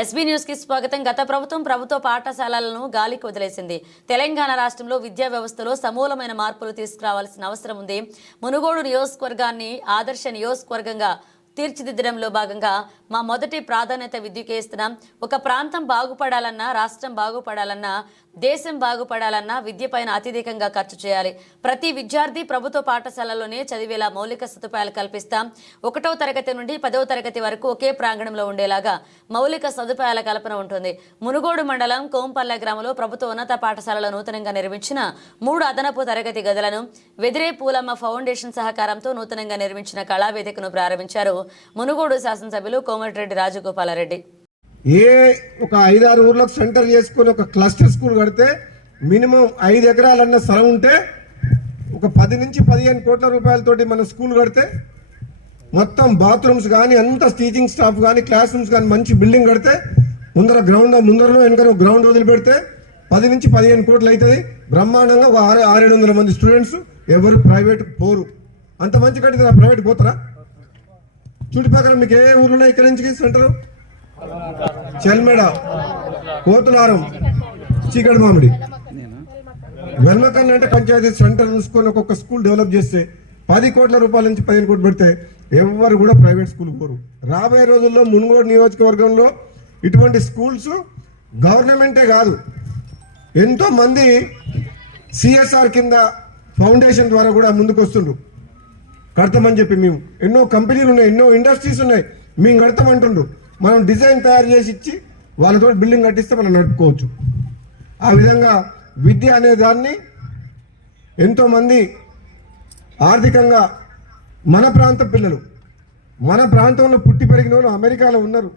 SB న్యూస్కి స్వాగతం. గత ప్రభుత్వం ప్రభుత్వ పాఠశాలలను గాలికి వదిలేసింది. తెలంగాణ రాష్ట్రంలో విద్యా వ్యవస్థలో సమూలమైన మార్పులు తీసుకురావాల్సిన అవసరం ఉంది. మునుగోడు నియోజకవర్గాన్ని ఆదర్శ నియోజకవర్గంగా తీర్చిదిద్దడంలో భాగంగా మా మొదటి ప్రాధాన్యత విద్యకే ఇస్తున్నాం. ఒక ప్రాంతం బాగుపడాలన్నా రాష్ట్రం బాగుపడాలన్నా దేశం బాగుపడాలన్నా విద్యపైన అత్యధికంగా ఖర్చు చేయాలి. ప్రతి విద్యార్థి ప్రభుత్వ పాఠశాలలోనే చదివేలా మౌలిక సదుపాయాలు కల్పిస్తాం. ఒకటో తరగతి నుండి పదవ తరగతి వరకు ఒకే ప్రాంగణంలో ఉండేలాగా మౌలిక సదుపాయాల కల్పన ఉంటుంది. మునుగోడు మండలం కోంపల్లె గ్రామంలో ప్రభుత్వ ఉన్నత పాఠశాలలో నూతనంగా నిర్మించిన మూడు అదనపు తరగతి గదులను వెదిరే పూలమ్మ ఫౌండేషన్ సహకారంతో నూతనంగా నిర్మించిన కళావేదికను ప్రారంభించారు మునుగోడు శాసనసభ్యులు కోమటిరెడ్డి రాజగోపాలరెడ్డి. ఏ ఒక ఐదారు ఊర్లకు సెంటర్ చేసుకుని ఒక క్లస్టర్ స్కూల్ కడితే మినిమం ఐదు ఎకరాలన్న స్థలం ఉంటే ఒక పది నుంచి పదిహేను కోట్ల రూపాయలతోటి మన స్కూల్ కడితే మొత్తం బాత్రూమ్స్ కానీ అంత టీచింగ్ స్టాఫ్ కానీ క్లాస్ రూమ్స్ కానీ మంచి బిల్డింగ్ కడితే ముందర గ్రౌండ్ ముందరలో వెనక గ్రౌండ్ వదిలిపెడితే పది నుంచి పదిహేను కోట్లు అవుతుంది బ్రహ్మాండంగా ఒక ఆరు ఆరేడు వందల మంది స్టూడెంట్స్ ఎవరు ప్రైవేట్ పోరు. అంత మంచి కడితే ప్రైవేట్ పోతారా? చుట్టుపక్కల మీకు ఏ ఊర్లో ఇక్కడి నుంచి సెంటరు? చెల్మెడ కోతులారం చీకటి మామిడి. వెల్మకన్ అంటే పంచాయతీ సెంటర్ చూసుకొని ఒక్కొక్క స్కూల్ డెవలప్ చేస్తే పది కోట్ల రూపాయల నుంచి పదిహేను కోట్లు పెడితే ఎవరు కూడా ప్రైవేట్ స్కూల్ పోరు. రాబోయే రోజుల్లో మున్గోడు నియోజకవర్గంలో ఇటువంటి స్కూల్స్ గవర్నమెంటే కాదు. ఎంతో మంది సిఎస్ఆర్ కింద ఫౌండేషన్ ద్వారా కూడా ముందుకు వస్తుండ్రు. కడతామని చెప్పి మేము. ఎన్నో కంపెనీలు ఉన్నాయి ఎన్నో ఇండస్ట్రీస్ ఉన్నాయి. మేము కడతామంటుండ్రు. మనం డిజైన్ తయారు చేసి ఇచ్చి వాళ్ళతో బిల్డింగ్ కట్టిస్తే మనం నడుపుకోవచ్చు. ఆ విధంగా విద్య అనే దాన్ని ఎంతోమంది ఆర్థికంగా మన ప్రాంత పిల్లలు మన ప్రాంతంలో పుట్టి పెరిగిన వాళ్ళు అమెరికాలో ఉన్నారు.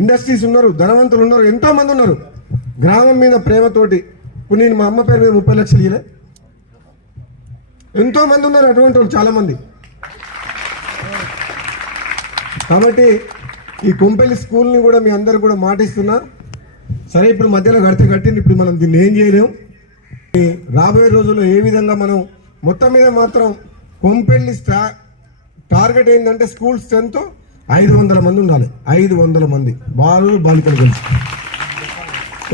ఇండస్ట్రీస్ ఉన్నారు ధనవంతులు ఉన్నారు ఎంతోమంది ఉన్నారు. గ్రామం మీద ప్రేమతోటి ఇప్పుడు నేను మా అమ్మ పేరు మీద ముప్పై లక్షలు ఇలా ఎంతో మంది ఉన్నారు అటువంటి వాళ్ళు చాలామంది. కాబట్టి ఈ కుంపెల్లి స్కూల్ని కూడా మీ అందరు కూడా మాటిస్తున్నా. సరే ఇప్పుడు మధ్యలో కడితే కట్టింది ఇప్పుడు మనం దీన్ని ఏం చేయలేం. రాబోయే రోజుల్లో ఏ విధంగా మనం మొత్తం మీద మాత్రం కొంపెల్లి స్టా టార్గెట్ ఏంటంటే స్కూల్ స్ట్రెంత్ ఐదు వందల మంది ఉండాలి. ఐదు వందల మంది. బాలు బాలికలు కలిసి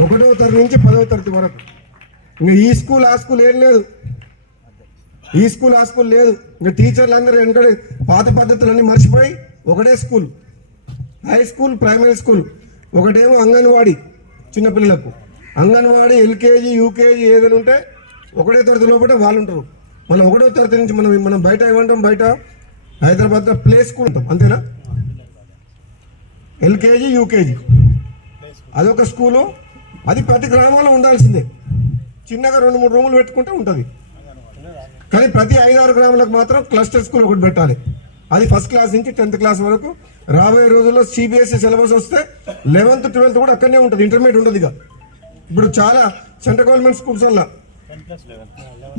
ఒకటో తరగతి నుంచి పదవ తరగతి వరకు. ఇంకా ఈ స్కూల్ ఆ స్కూల్ ఏం లేదు. ఈ స్కూల్ ఆ స్కూల్ లేదు. ఇంకా టీచర్లు అందరూ వెనకడే పాత పద్ధతులన్నీ మర్చిపోయి ఒకటే school. High school primary school ఒకటేమో అంగన్వాడీ చిన్నపిల్లలకు. అంగన్వాడీ ఎల్కేజీ యూకేజీ ఏదైనా ఉంటే ఒకటే తరగతి లోపల వాళ్ళు ఉంటారు మనం ఒకటో తరగతి నుంచి మనం మనం బయట ఏమంటాం? బయట హైదరాబాద్లో ప్లే స్కూల్ ఉంటాం అంతేనా? LKG UKG. అదొక స్కూలు. అది ప్రతి గ్రామంలో ఉండాల్సిందే. చిన్నగా రెండు మూడు రూములు పెట్టుకుంటే ఉంటుంది. కానీ ప్రతి ఐదారు గ్రాములకు మాత్రం క్లస్టర్ స్కూల్ ఒకటి పెట్టాలి. అది ఫస్ట్ క్లాస్ నుంచి టెన్త్ క్లాస్ వరకు. రాబోయే రోజుల్లో సిబిఎస్ఈ సిలబస్ వస్తే లెవెన్త్ ట్వెల్త్ కూడా అక్కడనే ఉంటుంది ఇంటర్మీడియట్ ఉండదు ఇక. ఇప్పుడు చాలా సెంట్రల్ గవర్నమెంట్ స్కూల్స్ వల్ల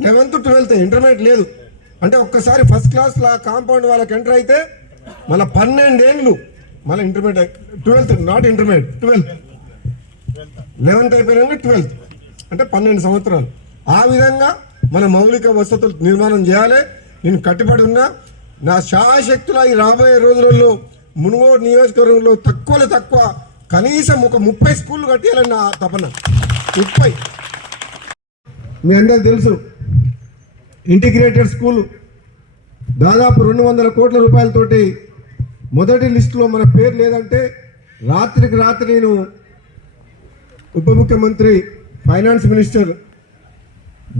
లెవెన్త్ ట్వెల్త్ ఇంటర్మీడియట్ లేదు. అంటే ఒక్కసారి ఫస్ట్ క్లాస్ లా కాంపౌండ్ వాళ్ళకి ఎంటర్ అయితే మళ్ళీ పన్నెండేళ్ళు మళ్ళీ intermediate twelfth not intermediate twelfth eleventh అయిపోయినాక ట్వెల్త్ అంటే పన్నెండు సంవత్సరాలు. ఆ విధంగా మన మౌలిక వసతులు నిర్మాణం చేయాలి. నేను కట్టుబడి ఉన్నా నా శాశక్తుల ఈ రాబోయే రోజులలో మునుగోడు నియోజకవర్గంలో తక్కువలో తక్కువ కనీసం ఒక ముప్పై స్కూళ్ళు కట్టేయాలని నా తపన. ముప్పై. మీ అందరికి తెలుసు ఇంటిగ్రేటెడ్ స్కూల్ దాదాపు రెండు వందల కోట్ల రూపాయలతోటి మొదటి లిస్టులో మన పేరు లేదంటే రాత్రికి రాత్రి నేను ఉప ముఖ్యమంత్రి ఫైనాన్స్ మినిస్టర్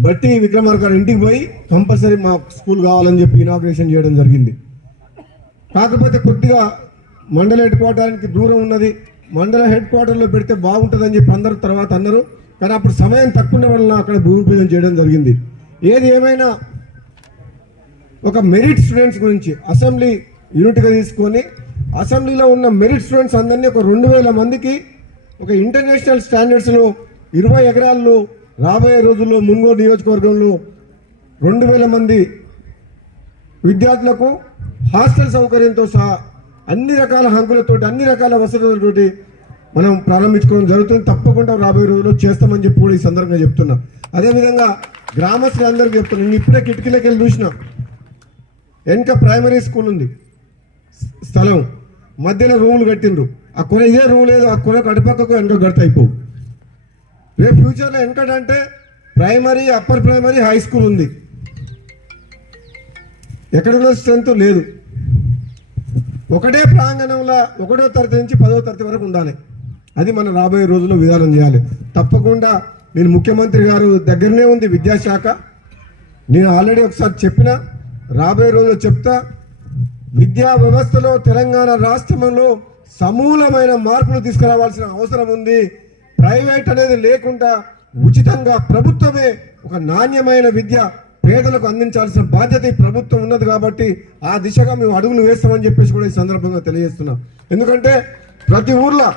బట్టి విక్రమార్ గారు ఇంటికి పోయి కంపల్సరీ మా స్కూల్ కావాలని చెప్పి ఇనాగ్రేషన్ చేయడం జరిగింది. కాకపోతే కొద్దిగా మండల హెడ్ క్వార్టర్కి దూరం ఉన్నది. మండల హెడ్ క్వార్టర్లో పెడితే బాగుంటుందని చెప్పి అందరు తర్వాత అన్నారు. కానీ అప్పుడు సమయం తక్కువ వలన అక్కడ భూమి పూజన చేయడం జరిగింది. ఏది ఏమైనా ఒక మెరిట్ స్టూడెంట్స్ గురించి అసెంబ్లీ యూనిట్గా తీసుకొని అసెంబ్లీలో ఉన్న మెరిట్ స్టూడెంట్స్ అందరినీ ఒక రెండు వేల మందికి ఒక ఇంటర్నేషనల్ స్టాండర్డ్స్లో ఇరవై ఎకరాల్లో రాబోయే రోజుల్లో ముంగో నియోజకవర్గంలో రెండు వేల మంది విద్యార్థులకు హాస్టల్ సౌకర్యంతో సహా అన్ని రకాల హంకులతోటి అన్ని రకాల వసతులతోటి మనం ప్రారంభించుకోవడం జరుగుతుంది. తప్పకుండా రాబోయే రోజుల్లో చేస్తామని చెప్పి కూడా ఈ సందర్భంగా చెప్తున్నా. అదేవిధంగా గ్రామస్తులందరికీ చెప్తున్నా. నేను ఇప్పుడే కిటికీలోకి వెళ్ళి చూసిన వెనక ప్రైమరీ స్కూల్ ఉంది. స్థలం. మధ్యలో రూములు కట్టిండ్రు. ఆ కొన ఏ రూమ్ లేదు. ఆ కొన అటుపక్కకు వెనక కడితే అయిపోవు. రేపు ఫ్యూచర్లో వెనకటంటే primary upper primary high school ఉంది. ఎక్కడున్న స్ట్రెంత్ లేదు. ఒకటే ప్రాంగణంలో ఒకటో తరగతి నుంచి పదో తరగతి వరకు ఉండాలి. అది మన రాబోయే రోజుల్లో విధానం చేయాలి. తప్పకుండా నేను ముఖ్యమంత్రి గారు దగ్గరనే ఉంది విద్యాశాఖ. నేను ఆల్రెడీ ఒకసారి చెప్పిన రాబోయే రోజుల్లో చెప్తా విద్యా వ్యవస్థలో తెలంగాణ రాష్ట్రంలో సమూలమైన మార్పులు తీసుకురావాల్సిన అవసరం ఉంది. ప్రైవేట్ అనేది లేకుండా ఉచితంగా ప్రభుత్వమే ఒక నాణ్యమైన విద్య పేదలకు అందించాల్సిన బాధ్యత ఈ ప్రభుత్వం ఉన్నది కాబట్టి ఆ దిశగా మేము అడుగులు వేస్తామని చెప్పేసి కూడా ఈ సందర్భంగా తెలియజేస్తున్నాం. ఎందుకంటే ప్రతి ఊర్లో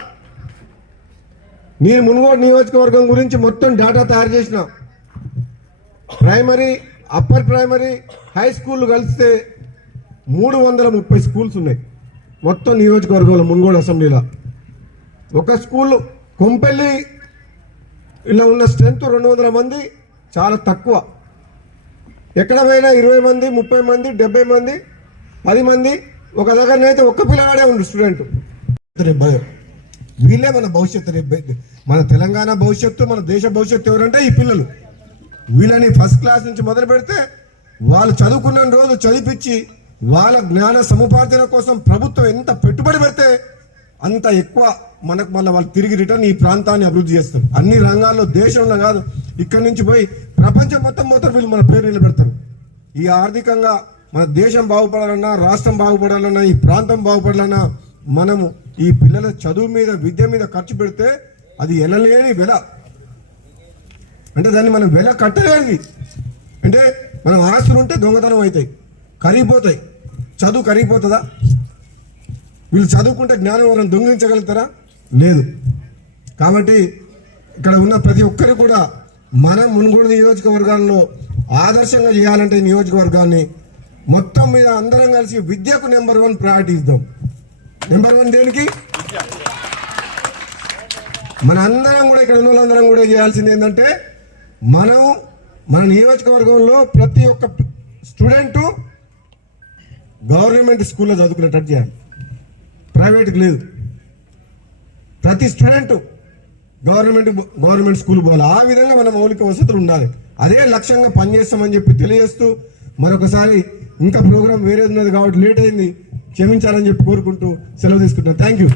నేను మునుగోడు నియోజకవర్గం గురించి మొత్తం డేటా తయారు చేసిన primary upper primary high school కలిస్తే మూడు వందల ముప్పై స్కూల్స్ ఉన్నాయి. మొత్తం నియోజకవర్గంలో మునుగోడు అసెంబ్లీలో. ఒక స్కూల్ కొంపెల్లి ఇలా ఉన్న స్ట్రెంత్ రెండు వందల మంది చాలా తక్కువ. ఎక్కడ పోయినా ఇరవై మంది ముప్పై మంది డెబ్బై మంది పది మంది ఒక దగ్గరనైతే ఒక్క పిల్లగాడే ఉండు స్టూడెంట్. భయం. వీళ్ళే మన భవిష్యత్తు రేపు మన తెలంగాణ భవిష్యత్తు మన దేశ భవిష్యత్తు ఎవరంటే ఈ పిల్లలు. వీళ్ళని ఫస్ట్ క్లాస్ నుంచి మొదలు పెడితే వాళ్ళు చదువుకున్న రోజు చదివిపించి వాళ్ళ జ్ఞాన సముపార్జన కోసం ప్రభుత్వం ఎంత పెట్టుబడి పెడితే అంత ఎక్కువ మనకు మళ్ళీ వాళ్ళు తిరిగి రిటర్న్ ఈ ప్రాంతాన్ని అభివృద్ధి చేస్తారు. అన్ని రంగాల్లో దేశంలో కాదు ఇక్కడి నుంచి పోయి ప్రపంచం మొత్తం మొత్తం వీళ్ళు మన పేరు నిలబెడతారు. ఈ ఆర్థికంగా మన దేశం బాగుపడాలన్నా రాష్ట్రం బాగుపడాలన్నా ఈ ప్రాంతం బాగుపడాలన్నా మనము ఈ పిల్లల చదువు మీద విద్య మీద ఖర్చు పెడితే అది ఎనలేని వెల. అంటే దాన్ని మనం వెల కట్టలేనిది. అంటే మనం ఆస్తులు ఉంటే దొంగతనం అవుతాయి కరిగిపోతాయి. చదువు కరిగిపోతుందా? వీళ్ళు చదువుకుంటే జ్ఞానం ఎవరైనా దొంగిలించగలుగుతారా? లేదు. కాబట్టి ఇక్కడ ఉన్న ప్రతి ఒక్కరు కూడా మనం మునుగోడు నియోజకవర్గాల్లో ఆదర్శంగా చేయాలంటే నియోజకవర్గాన్ని మొత్తం మీద అందరం కలిసి విద్యకు నెంబర్ వన్ ప్రయారిటీ ఇద్దాం. నెంబర్ వన్ దేనికి? మన అందరం కూడా ఇక్కడ ఉన్న కూడా చేయాల్సింది ఏంటంటే మనం మన నియోజకవర్గంలో ప్రతి ఒక్క స్టూడెంటు గవర్నమెంట్ స్కూల్లో చదువుకునేటట్టు చేయాలి. ప్రైవేట్కి లేదు. ప్రతి స్టూడెంట్ గవర్నమెంట్ గవర్నమెంట్ స్కూల్ పోవాలి. ఆ విధంగా మన మౌలిక వసతులు ఉండాలి. అదే లక్ష్యంగా పనిచేస్తామని చెప్పి తెలియజేస్తూ మరొకసారి ఇంకా ప్రోగ్రాం వేరేది ఉన్నది కాబట్టి లేట్ అయింది. క్షమించాలని చెప్పి కోరుకుంటూ సెలవు తీసుకుంటున్నాను. Thank you